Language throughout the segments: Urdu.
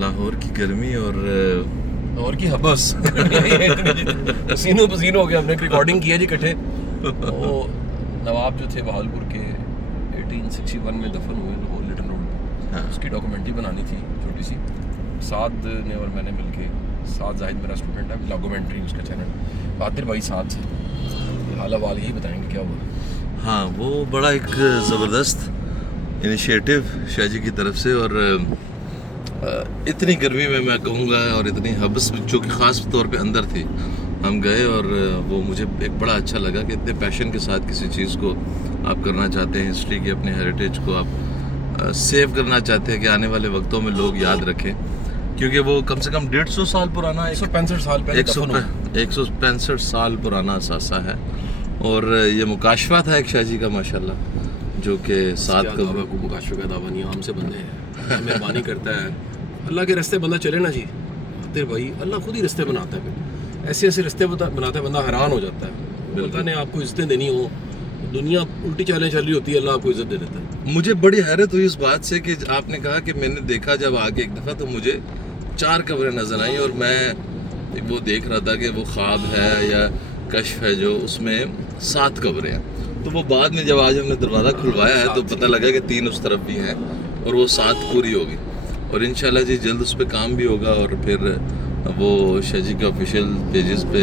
لاہور کی گرمی اور کی حبس پسینوں پسینہ ہو گیا. ہم نے ریکارڈنگ کی ہے جی اکٹھے. وہ نواب جو تھے بہاولپور کے 1861 میں دفن ہوئے لٹل روڈ پہ, اس کی ڈاکومنٹری بنانی تھی چھوٹی سی. سعد نے اور میں نے مل کے, سعد زاہد میرا اسٹوڈنٹ ہے, لاگومنٹری اس کا چینل, عاطر بھائی ساتھ سے حال حوال یہی بتائیں گے کیا ہوا. ہاں وہ بڑا ایک زبردست انیشیٹو شاہ جی کی طرف سے, اور اتنی گرمی میں کہوں گا, اور اتنی حبس جو کہ خاص طور پہ اندر تھی, ہم گئے اور وہ مجھے ایک بڑا اچھا لگا کہ اتنے پیشن کے ساتھ کسی چیز کو آپ کرنا چاہتے ہیں, ہسٹری کے اپنے ہیریٹیج کو آپ سیو کرنا چاہتے ہیں کہ آنے والے وقتوں میں لوگ یاد رکھیں, کیونکہ وہ کم سے کم 150 سال پرانا, 165 سال پہلے 165 سال پرانا اثاثہ ہے. اور یہ مکاشفہ تھا ایک شاہ جی کا ماشاءاللہ, جو کہ ساتھ کو مکاشفہ کا دعویٰ نہیں, عام سے بندے ہیں, مہربانی کرتا ہے. اللہ کے رستے بندہ چلے نا جی عاطر بھائی, اللہ خود ہی رستے بناتا ہے. پھر ایسے ایسے رستے بناتا ہے, بندہ حیران ہو جاتا ہے. اللہ نے آپ کو عزتیں دینی ہو, دنیا الٹی چالیں چل رہی ہوتی ہے, اللہ آپ کو عزت دے دیتا ہے. مجھے بڑی حیرت ہوئی اس بات سے کہ آپ نے کہا کہ میں نے دیکھا جب آگے ایک دفعہ تو مجھے 4 قبریں نظر آئیں, اور میں وہ دیکھ رہا تھا کہ وہ خواب ہے یا کشف ہے جو اس میں 7 قبریں ہیں. تو وہ بعد میں جب آج ہم نے دروازہ کھلوایا ہے تو پتہ لگا کہ 3 اس طرف بھی ہیں, اور وہ 7 پوری ہوگی. اور انشاءاللہ جی جلد اس پہ کام بھی ہوگا, اور پھر وہ شاہ جی کے آفیشیل پیجز پہ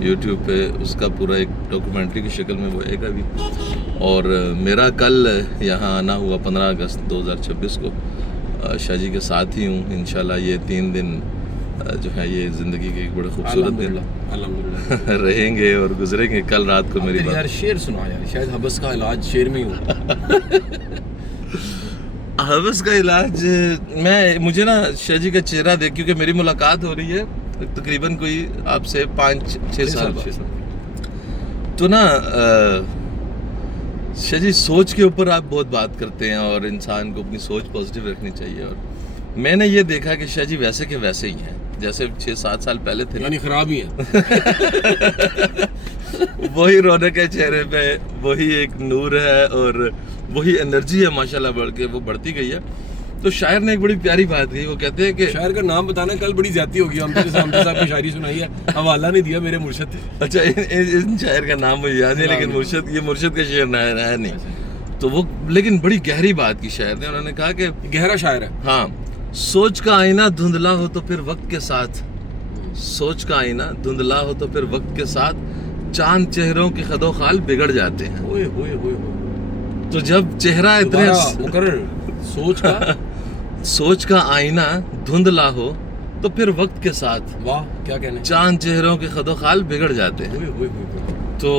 یوٹیوب پہ اس کا پورا ایک ڈاکومنٹری کی شکل میں وہ آئے گا بھی. اور میرا کل یہاں آنا ہوا 15 اگست 2026 کو, شاہ جی کے ساتھ ہی ہوں. انشاءاللہ یہ 3 دن جو ہے یہ زندگی کے ایک بڑے خوبصورت دن الحمدللہ رہیں گے اور گزریں گے. کل رات کو میری یار شعر سنا یار, شاید حبس کا علاج شعر میں ہی ہو. حبس کا علاج مجھے نا شاہ جی کا چہرہ دیکھ, کیونکہ میری ملاقات ہو رہی ہے تقریباً کوئی آپ سے 5-6 سال بعد, تو نا شاہ جی سوچ کے اوپر آپ بہت بات کرتے ہیں, اور انسان کو اپنی سوچ پازیٹیو رکھنی چاہیے. اور میں نے یہ دیکھا کہ شاہ جی ویسے کے ویسے ہی ہیں جیسے 6-7 سال پہلے تھے, یعنی خراب ہی ہیں. وہی رونق ہے چہرے پہ, وہی ایک نور ہے, اور وہی انرجی ہے ماشاءاللہ بڑھ کے وہ بڑھتی گئی ہے. تو شاعر نے ایک بڑی پیاری بات کہی, وہ کہتے ہیں کہ شاعر کا نام بتانا کل بڑی زیادتی ہوگی. ہم نے صاحب کی شاعری سنائی ہے, حوالہ نہیں دیا, میرے مرشد تھے. اچھا ان شاعر کا نام مجھے یاد نہیں, لیکن مرشد کا شعر ہے نہیں. تو وہ لیکن بڑی گہری بات کی شاعر نے, انہوں نے کہا کہ گہرا شاعر ہے. ہاں, سوچ کا آئینہ دھندلا ہو تو پھر وقت کے ساتھ, سوچ کا آئینہ دھندلا ہو تو پھر وقت کے ساتھ چاند چہروں کے خد و خال بگڑ جاتے ہیں. ہوئے ہوئے ہوئے تو جب چہرہ اتنے مقرر سوچ کا آئینہ دھندلا ہو تو پھر وقت کے ساتھ, واہ کیا کہنے, چاند چہروں کے خد و خال بگڑ جاتے ہیں. ہوئے ہوئے ہوئے. تو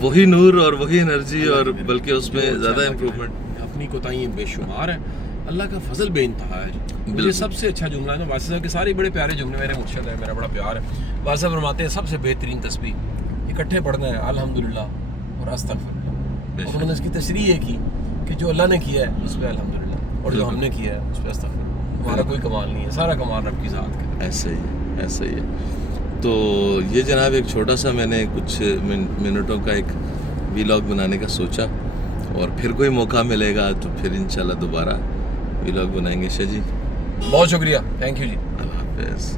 وہی نور اور وہی انرجی, اور بلکہ اس میں زیادہ امپروومنٹ. اپنی کوتاہیاں بے شمار ہیں, اللہ کا فضل بے انتہا ہے. مجھے سب سے اچھا جملہ ہے واسع صاحب کے, سارے بڑے پیارے جملے, میرے مرشد ہے, میرا بڑا پیار ہے. واسع صاحب فرماتے ہیں سب سے بہترین تسبیح اکٹھے پڑھنا ہے الحمدللہ اور استغفراللہ. اور انہوں نے اس کی تشریح یہ کی کہ جو اللہ نے کیا ہے اس پہ الحمدللہ, اور جو ہم نے کیا ہے اس پہ استغفراللہ. ہمارا کوئی کمال نہیں ہے, سارا کمال رب کی ذات کا. ایسا ہی ہے. تو یہ جناب ایک چھوٹا سا میں نے کچھ منٹوں کا ایک ویلاگ بنانے کا سوچا, اور پھر کوئی موقع ملے گا تو پھر انشاءاللہ دوبارہ ویلاگ بنائیں گے. شاہ جی بہت شکریہ, تھینک یو جی, اللہ حافظ.